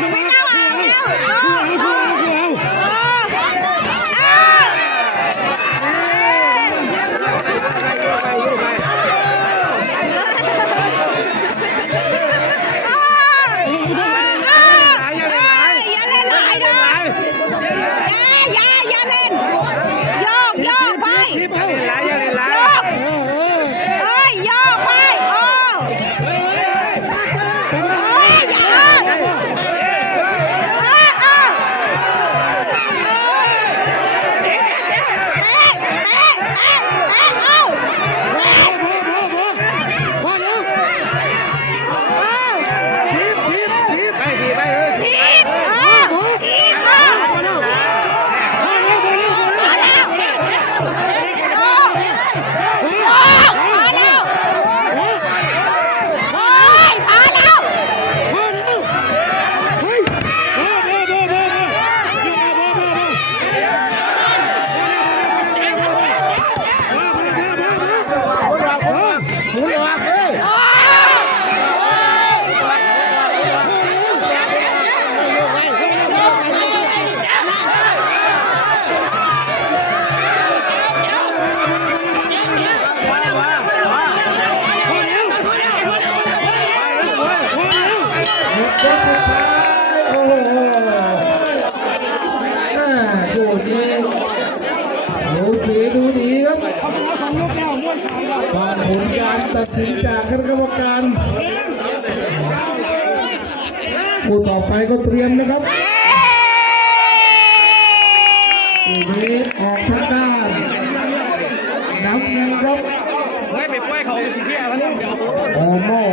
ไม่ได้ ยกสุดท้ายโอ้โหแม่คู่นี้ดูสีดูดีครับเอาสองสองลูกแล้วม้วนขาแล้วผ่านผลการตัดสินจากคณะกรรมการคู่ต่อไปก็เตรียมนะครับคู่นี้ออกทางด้านน้ำเงินครับไม่ไปป้ายเขาเพี้ยมันออโม่